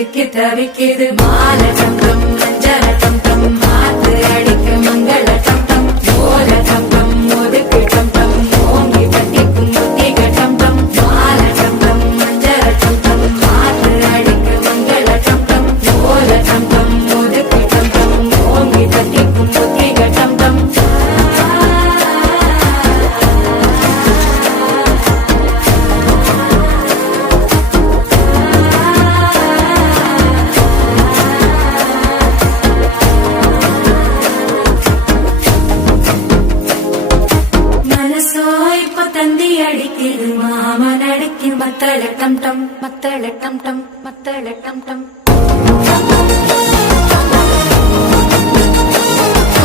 சிக்கி தவிக்குது மால டம் டம் மஞ்சள டம் டம் மாத்து அடிக்க மங்கள டம் டம் ஓல டம் டம் ஒதுக்கு டம் டம் ஓங்கி தட்டிக்கும் புத்திக டம் டம் மால டம் டம் மஞ்சள டம் டம் மாத்து அடிக்க மங்கள டம் டம் ஓல டம் டம் ஒதுக்கு டம் டம் ஓங்கி தட்டிக்கும் புத்திக டம் டம் தந்தி அடிக்குது மாமன் அடிக்கு மத்தள டம் டம் மத்தள டம் டம் மத்தள டம் டம்